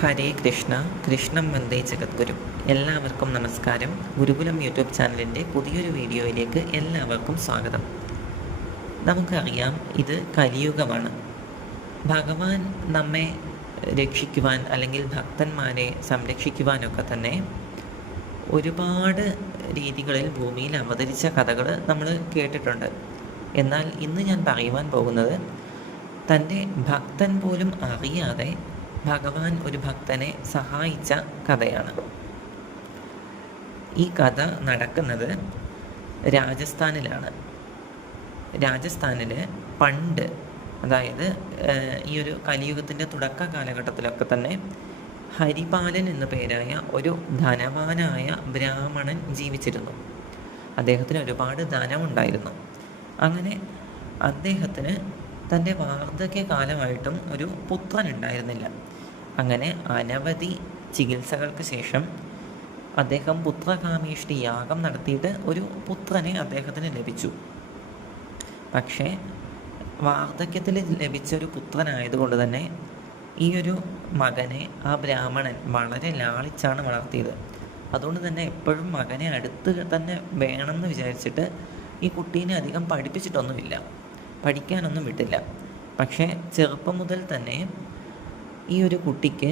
ഹരേ കൃഷ്ണ. കൃഷ്ണം വന്ദേ ജഗദ്ഗുരു. എല്ലാവർക്കും നമസ്കാരം. ഗുരുകുലം യൂട്യൂബ് ചാനലിൻ്റെ പുതിയൊരു വീഡിയോയിലേക്ക് എല്ലാവർക്കും സ്വാഗതം. നമുക്കറിയാം, ഇത് കലിയുഗമാണ്. ഭഗവാൻ നമ്മെ രക്ഷിക്കുവാൻ അല്ലെങ്കിൽ ഭക്തന്മാരെ സംരക്ഷിക്കുവാനൊക്കെ തന്നെ ഒരുപാട് രീതികളിൽ ഭൂമിയിൽ അവതരിച്ച കഥകൾ നമ്മൾ കേട്ടിട്ടുണ്ട്. എന്നാൽ ഇന്ന് ഞാൻ പറയുവാൻ പോകുന്നത് തൻ്റെ ഭക്തൻ പോലും അറിയാതെ ഭഗവാൻ ഒരു ഭക്തനെ സഹായിച്ച കഥയാണ്. ഈ കഥ നടക്കുന്നത് രാജസ്ഥാനിലാണ്. രാജസ്ഥാനിൽ പണ്ട്, അതായത് ഈ ഒരു കലിയുഗത്തിൻ്റെ തുടക്ക കാലഘട്ടത്തിലൊക്കെ തന്നെ ഹരിപാലൻ എന്നു പേരായ ഒരു ധനവാനായ ബ്രാഹ്മണൻ ജീവിച്ചിരുന്നു. അദ്ദേഹത്തിന് ഒരുപാട് ധനമുണ്ടായിരുന്നു. അങ്ങനെ അദ്ദേഹത്തിന് തൻ്റെ വാർദ്ധക്യകാലമായിട്ടും ഒരു പുത്രൻ ഉണ്ടായിരുന്നില്ല. അങ്ങനെ അനവധി ചികിത്സകൾക്ക് ശേഷം അദ്ദേഹം പുത്രകാമേഷ്ടി യാഗം നടത്തിയിട്ട് ഒരു പുത്രനെ അദ്ദേഹത്തിന് ലഭിച്ചു. പക്ഷേ വാർദ്ധക്യത്തിൽ ലഭിച്ചൊരു പുത്രനായതുകൊണ്ട് തന്നെ ഈ ഒരു മകനെ ആ ബ്രാഹ്മണൻ വളരെ ലാളിച്ചാണ് വളർത്തിയത്. അതുകൊണ്ട് തന്നെ എപ്പോഴും മകനെ അടുത്ത് തന്നെ വേണമെന്ന് വിചാരിച്ചിട്ട് ഈ കുട്ടീനെ അധികം പഠിപ്പിച്ചിട്ടൊന്നുമില്ല, പഠിക്കാനൊന്നും വിട്ടില്ല. പക്ഷേ ചെറുപ്പം മുതൽ തന്നെ ഈ ഒരു കുട്ടിക്ക്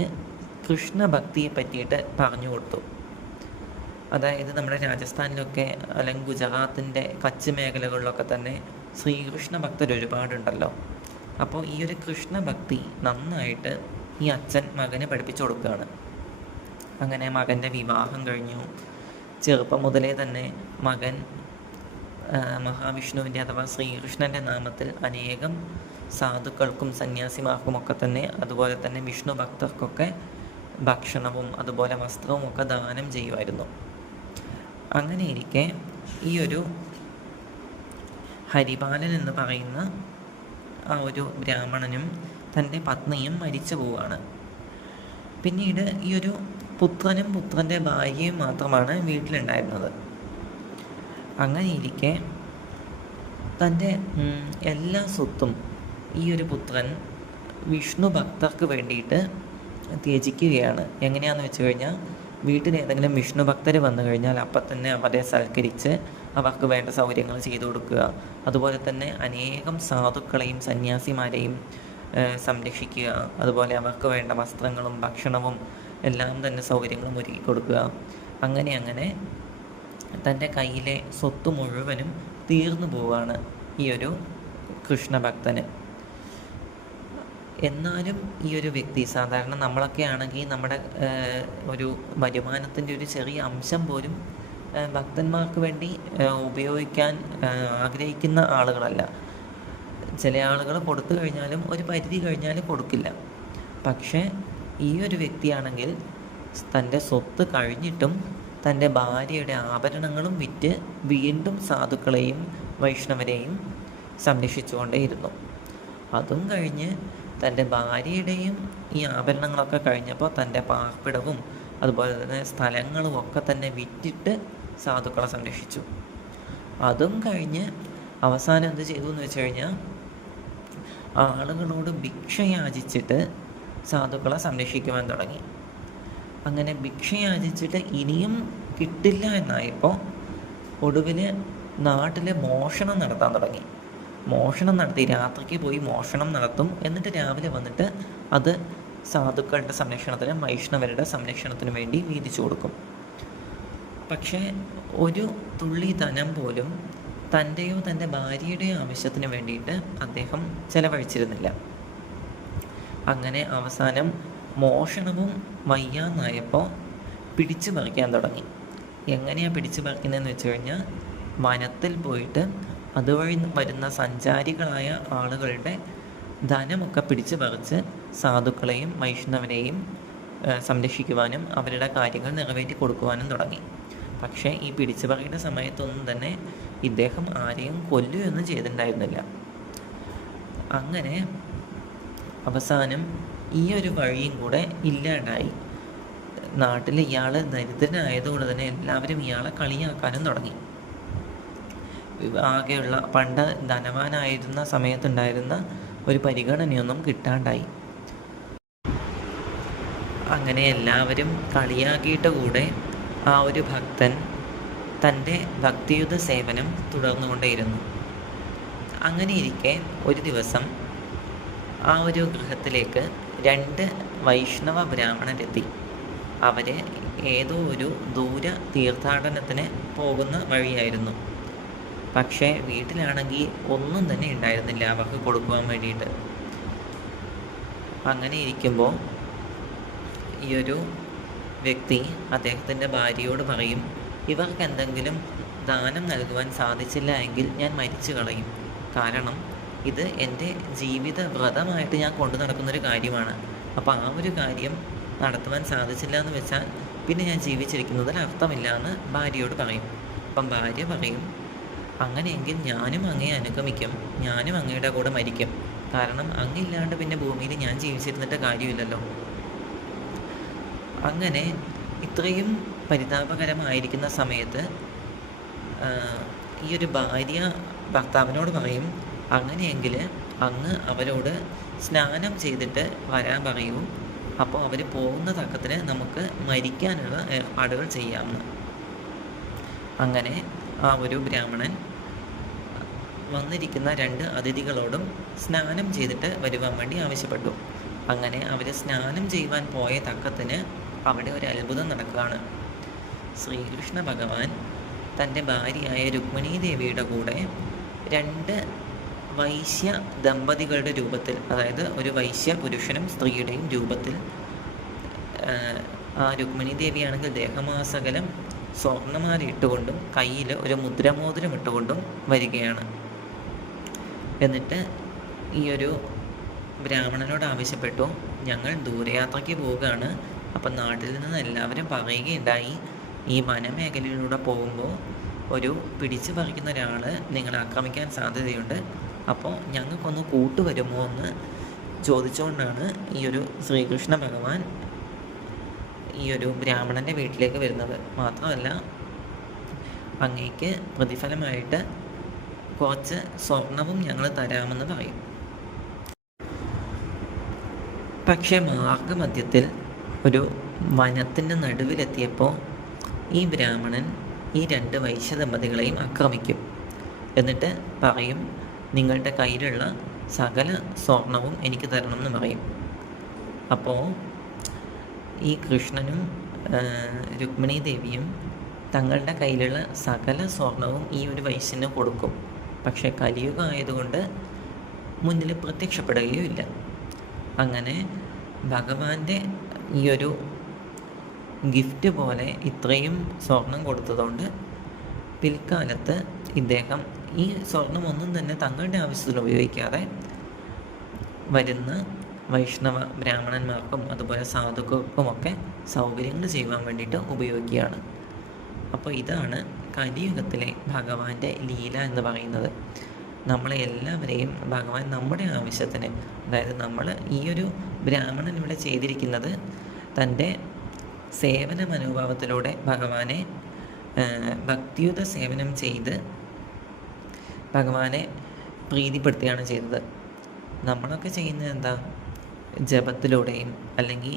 കൃഷ്ണഭക്തിയെ പറ്റിയിട്ട് പറഞ്ഞു കൊടുത്തു. അതായത് നമ്മുടെ രാജസ്ഥാനിലൊക്കെ അല്ലെങ്കിൽ ഗുജറാത്തിൻ്റെ കച്ച് മേഖലകളിലൊക്കെ തന്നെ ശ്രീകൃഷ്ണ ഭക്തർ ഒരുപാടുണ്ടല്ലോ. അപ്പോൾ ഈ ഒരു കൃഷ്ണഭക്തി നന്നായിട്ട് ഈ അച്ഛൻ മകന് പഠിപ്പിച്ചു കൊടുക്കുകയാണ്. അങ്ങനെ മകൻ്റെ വിവാഹം കഴിഞ്ഞു. ചെറുപ്പം മുതലേ തന്നെ മകൻ മഹാവിഷ്ണുവിൻ്റെ അഥവാ ശ്രീകൃഷ്ണൻ്റെ നാമത്തിൽ അനേകം സാധുക്കൾക്കും സന്യാസിമാർക്കുമൊക്കെ തന്നെ, അതുപോലെ തന്നെ വിഷ്ണു ഭക്തർക്കൊക്കെ ഭക്ഷണവും അതുപോലെ വസ്ത്രവും ഒക്കെ ദാനം ചെയ്യുമായിരുന്നു. അങ്ങനെ ഇരിക്കെ ഈ ഒരു ഹരിപാലൻ എന്ന് പറയുന്ന ആ ഒരു ബ്രാഹ്മണനും തൻ്റെ പത്നിയും മരിച്ചു പോവുകയാണ്. പിന്നീട് ഈ ഒരു പുത്രനും പുത്രൻ്റെ ഭാര്യയും മാത്രമാണ് വീട്ടിലുണ്ടായിരുന്നത്. അങ്ങനെ ഇരിക്കെ തൻ്റെ എല്ലാ സ്വത്തും ഈ ഒരു പുത്രൻ വിഷ്ണു ഭക്തർക്ക് വേണ്ടിയിട്ട് ത്യജിക്കുകയാണ്. എങ്ങനെയാണെന്ന് വെച്ച് കഴിഞ്ഞാൽ, വീട്ടിൽ ഏതെങ്കിലും വിഷ്ണു ഭക്തർ വന്നു കഴിഞ്ഞാൽ അപ്പം തന്നെ അവരെ സൽക്കരിച്ച് അവർക്ക് വേണ്ട സൗകര്യങ്ങൾ ചെയ്തു കൊടുക്കുക. അതുപോലെ തന്നെ അനേകം സാധുക്കളെയും സന്യാസിമാരെയും സംരക്ഷിക്കുക. അതുപോലെ അവർക്ക് വേണ്ട വസ്ത്രങ്ങളും ഭക്ഷണവും എല്ലാം തന്നെ സൗകര്യങ്ങളും ഒരുക്കി കൊടുക്കുക. അങ്ങനെ തൻ്റെ കയ്യിലെ സ്വത്ത് മുഴുവനും തീർന്നു പോവുകയാണ് ഈ ഒരു കൃഷ്ണഭക്തന്. എന്നാലും ഈ ഒരു വ്യക്തി, സാധാരണ നമ്മളൊക്കെ ആണെങ്കിൽ നമ്മുടെ ഒരു വരുമാനത്തിൻ്റെ ഒരു ചെറിയ അംശം പോലും ഭക്തന്മാർക്ക് വേണ്ടി ഉപയോഗിക്കാൻ ആഗ്രഹിക്കുന്ന ആളുകളല്ല. ചില ആളുകൾ കൊടുത്തു കഴിഞ്ഞാലും ഒരു പരിധി കഴിഞ്ഞാൽ കൊടുക്കില്ല. പക്ഷേ ഈ ഒരു വ്യക്തിയാണെങ്കിൽ തൻ്റെ സ്വത്ത് കഴിഞ്ഞിട്ടും തൻ്റെ ഭാര്യയുടെ ആഭരണങ്ങളും വിറ്റ് വീണ്ടും സാധുക്കളെയും വൈഷ്ണവരെയും സംരക്ഷിച്ചുകൊണ്ടേയിരുന്നു. അതും കഴിഞ്ഞ് തൻ്റെ ഭാര്യയുടെയും ഈ ആഭരണങ്ങളൊക്കെ കഴിഞ്ഞപ്പോൾ തൻ്റെ പാർപ്പിടവും അതുപോലെ തന്നെ സ്ഥലങ്ങളും ഒക്കെ തന്നെ വിറ്റിട്ട് സാധുക്കളെ സംരക്ഷിച്ചു. അതും കഴിഞ്ഞ് അവസാനം എന്ത് ചെയ്തു എന്ന് വെച്ച് കഴിഞ്ഞാൽ, ആളുകളോട് ഭിക്ഷ യാചിച്ചിട്ട് സാധുക്കളെ സംരക്ഷിക്കുവാൻ തുടങ്ങി. അങ്ങനെ ഭിക്ഷ യാചിച്ചിട്ട് ഇനിയും കിട്ടില്ല എന്നായപ്പോൾ ഒടുവിൽ നാട്ടിൽ മോഷണം നടത്താൻ തുടങ്ങി. മോഷണം നടത്തി, രാത്രിക്ക് പോയി മോഷണം നടത്തും. എന്നിട്ട് രാവിലെ വന്നിട്ട് അത് സാധുക്കളുടെ സംരക്ഷണത്തിനും വൈഷ്ണവരുടെ സംരക്ഷണത്തിനും വേണ്ടി വീതിച്ചു കൊടുക്കും. പക്ഷേ ഒരു തുള്ളി ധനം പോലും തൻ്റെയോ തൻ്റെ ഭാര്യയുടെയോ ആവശ്യത്തിന് വേണ്ടിയിട്ട് അദ്ദേഹം ചെലവഴിച്ചിരുന്നില്ല. അങ്ങനെ അവസാനം മോഷണവും വയ്യാന്നായപ്പോൾ പിടിച്ചു പറിക്കാൻ തുടങ്ങി. എങ്ങനെയാണ് പിടിച്ചു പറിക്കുന്നതെന്ന് വെച്ച് കഴിഞ്ഞാൽ, വനത്തിൽ പോയിട്ട് അതുവഴി വരുന്ന സഞ്ചാരികളായ ആളുകളുടെ ധനമൊക്കെ പിടിച്ചു പറിച്ച് സാധുക്കളെയും വൈഷ്ണവരെയും സംരക്ഷിക്കുവാനും അവരുടെ കാര്യങ്ങൾ നിറവേറ്റി കൊടുക്കുവാനും തുടങ്ങി. പക്ഷേ ഈ പിടിച്ചു പറിക്കുന്ന സമയത്തൊന്നും തന്നെ ഇദ്ദേഹം ആരെയും കൊല്ലുകയൊന്നും ചെയ്തിട്ടുണ്ടായിരുന്നില്ല. അങ്ങനെ അവസാനം ഈ ഒരു വഴിയും കൂടെ ഇല്ലാണ്ടായി. നാട്ടിൽ ഇയാൾ ദരിദ്രനായതുകൊണ്ട് തന്നെ എല്ലാവരും ഇയാളെ കളിയാക്കാനും തുടങ്ങി. ആകെയുള്ള പണ്ട് ധനവാനായിരുന്ന സമയത്തുണ്ടായിരുന്ന ഒരു പരിഗണനയൊന്നും കിട്ടാണ്ടായി. അങ്ങനെ എല്ലാവരും കളിയാക്കിയിട്ട് കൂടെ ആ ഒരു ഭക്തൻ തൻ്റെ ഭക്തിയുത സേവനം തുടർന്നുകൊണ്ടേയിരുന്നു. അങ്ങനെയിരിക്കെ ഒരു ദിവസം ആ ഒരു ഗൃഹത്തിലേക്ക് 2 വൈഷ്ണവ ബ്രാഹ്മണരെത്തി. അവർ ഏതോ ഒരു ദൂര തീർത്ഥാടനത്തിന് പോകുന്ന വഴിയായിരുന്നു. പക്ഷേ വീട്ടിലാണെങ്കിൽ ഒന്നും തന്നെ ഉണ്ടായിരുന്നില്ല അവർക്ക് കൊടുക്കുവാൻ വേണ്ടിയിട്ട്. അങ്ങനെ ഇരിക്കുമ്പോൾ ഈ ഒരു വ്യക്തി അദ്ദേഹത്തിൻ്റെ ഭാര്യയോട് പറയും, ഇവർക്ക് എന്തെങ്കിലും ദാനം നൽകുവാൻ സാധിച്ചില്ല എങ്കിൽ ഞാൻ മരിച്ചു കളയും. കാരണം ഇത് എൻ്റെ ജീവിത വ്രതമായിട്ട് ഞാൻ കൊണ്ടു നടക്കുന്നൊരു കാര്യമാണ്. അപ്പോൾ ആ ഒരു കാര്യം നടത്തുവാൻ സാധിച്ചില്ല എന്ന് വെച്ചാൽ പിന്നെ ഞാൻ ജീവിച്ചിരിക്കുന്നതിൽ അർത്ഥമില്ല എന്ന് ഭാര്യയോട് പറയും. അപ്പം ഭാര്യ പറയും, അങ്ങനെയെങ്കിൽ ഞാനും അങ്ങയെ അനുഗമിക്കും, ഞാനും അങ്ങയുടെ കൂടെ മരിക്കും. കാരണം അങ്ങില്ലാണ്ട് പിന്നെ ഭൂമിയിൽ ഞാൻ ജീവിച്ചിരുന്നിട്ട് കാര്യമില്ലല്ലോ. അങ്ങനെ ഇത്രയും പരിതാപകരമായിരിക്കുന്ന സമയത്ത് ഈ ഒരു ഭാര്യ ഭർത്താവിനോട് പറയും, അങ്ങനെയെങ്കിൽ അങ്ങ് അവരോട് സ്നാനം ചെയ്തിട്ട് വരാൻ പറയൂ. അപ്പോൾ അവർ പോകുന്ന തക്കത്തിന് നമുക്ക് മരിക്കാനുള്ള ഏർപ്പാടുകൾ ചെയ്യാമെന്ന്. അങ്ങനെ ആ ഒരു ബ്രാഹ്മണൻ വന്നിരിക്കുന്ന 2 അതിഥികളോടും സ്നാനം ചെയ്തിട്ട് വരുവാൻ വേണ്ടി ആവശ്യപ്പെട്ടു. അങ്ങനെ അവർ സ്നാനം ചെയ്യുവാൻ പോയ തക്കത്തിന് അവിടെ ഒരു അത്ഭുതം നടക്കുകയാണ്. ശ്രീകൃഷ്ണ ഭഗവാൻ തൻ്റെ ഭാര്യയായ രുക്മിണീ ദേവിയുടെ കൂടെ 2 വൈശ്യ ദമ്പതികളുടെ രൂപത്തിൽ, അതായത് ഒരു വൈശ്യ പുരുഷനും സ്ത്രീയുടെയും രൂപത്തിൽ, ആ രുക്മിണീ ദേവിയാണെങ്കിൽ ദേഹമാസകലം സ്വർണ്ണമാല ഇട്ടുകൊണ്ടും കയ്യിൽ ഒരു മുദ്രമോതിരം ഇട്ടുകൊണ്ടും വരികയാണ്. എന്നിട്ട് ഈ ഒരു ബ്രാഹ്മണനോട് ആവശ്യപ്പെട്ടു, ഞങ്ങൾ ദൂരയാത്രയ്ക്ക് പോവുകയാണ്. അപ്പം നാട്ടിൽ നിന്ന് എല്ലാവരും പറയുകയുണ്ടായി, ഈ വനമേഖലയിലൂടെ പോകുമ്പോൾ ഒരു പിടിച്ചു പറിക്കുന്ന ഒരാൾ നിങ്ങളെ ആക്രമിക്കാൻ സാധ്യതയുണ്ട്. അപ്പോൾ ഞങ്ങൾക്കൊന്ന് കൂട്ടുവരുമോ എന്ന് ചോദിച്ചുകൊണ്ടാണ് ഈ ഒരു ശ്രീകൃഷ്ണ ഭഗവാൻ ഈ ഒരു ബ്രാഹ്മണൻ്റെ വീട്ടിലേക്ക് വരുന്നത്. മാത്രമല്ല അങ്ങേക്ക് പ്രതിഫലമായിട്ട് കുറച്ച് സ്വർണവും ഞങ്ങൾ തരാമെന്ന് പറയും. പക്ഷേ മാർഗമധ്യത്തിൽ ഒരു വനത്തിൻ്റെ നടുവിലെത്തിയപ്പോൾ ഈ ബ്രാഹ്മണൻ ഈ 2 വൈശ്യ ദമ്പതികളെയും ആക്രമിക്കും. എന്നിട്ട് പറയും, നിങ്ങളുടെ കയ്യിലുള്ള സകല സ്വർണവും എനിക്ക് തരണം എന്ന് പറയും. അപ്പോൾ ഈ കൃഷ്ണനും രുക്മിണീ ദേവിയും തങ്ങളുടെ കയ്യിലുള്ള സകല സ്വർണവും ഈ ഒരു വൈശ്യന് കൊടുക്കും. പക്ഷേ കലിയുഗം ആയതുകൊണ്ട് മുന്നിൽ പ്രത്യക്ഷപ്പെടുകയുമില്ല. അങ്ങനെ ഭഗവാന്റെ ഈ ഒരു ഗിഫ്റ്റ് പോലെ ഇത്രയും സ്വർണം കൊടുത്തതുകൊണ്ട് പിൽക്കാലത്ത് ഇദ്ദേഹം ഈ സ്വർണമൊന്നും തന്നെ തങ്ങളുടെ ആവശ്യത്തിന് ഉപയോഗിക്കാതെ വരുന്ന വൈഷ്ണവ ബ്രാഹ്മണന്മാർക്കും അതുപോലെ സാധുക്കൾക്കുമൊക്കെ സൗകര്യങ്ങൾ ചെയ്യുവാൻ വേണ്ടിയിട്ട് ഉപയോഗിക്കുകയാണ്. അപ്പോൾ ഇതാണ് കലിയുഗത്തിലെ ഭഗവാന്റെ ലീല എന്ന് പറയുന്നത്. നമ്മളെ എല്ലാവരെയും ഭഗവാൻ നമ്മുടെ ആവശ്യത്തിന്, അതായത് നമ്മൾ ഈ ഒരു ബ്രാഹ്മണൻ ഇവിടെ ചെയ്തിരിക്കുന്നത് തൻ്റെ സേവന മനോഭാവത്തിലൂടെ ഭഗവാനെ ഭക്തിയുത സേവനം ചെയ്ത് ഭഗവാനെ പ്രീതിപ്പെടുത്തുകയാണ് ചെയ്തത്. നമ്മളൊക്കെ ചെയ്യുന്നത് എന്താ, ജപത്തിലൂടെയും അല്ലെങ്കിൽ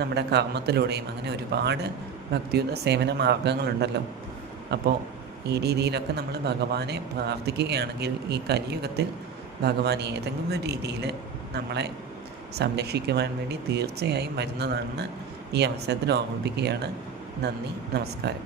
നമ്മുടെ കർമ്മത്തിലൂടെയും അങ്ങനെ ഒരുപാട് ഭക്തിയുത സേവന മാർഗങ്ങളുണ്ടല്ലോ. അപ്പോൾ ഈ രീതിയിലൊക്കെ നമ്മൾ ഭഗവാനെ പ്രാർത്ഥിക്കുകയാണെങ്കിൽ ഈ കലിയുഗത്തിൽ ഭഗവാൻ ഏതെങ്കിലും ഒരു രീതിയിൽ നമ്മളെ സംരക്ഷിക്കുവാൻ വേണ്ടി തീർച്ചയായും വരുന്നതാണെന്ന് ഈ അവസരത്തിൽ ഓർമ്മിപ്പിക്കുകയാണ്. നന്ദി, നമസ്കാരം.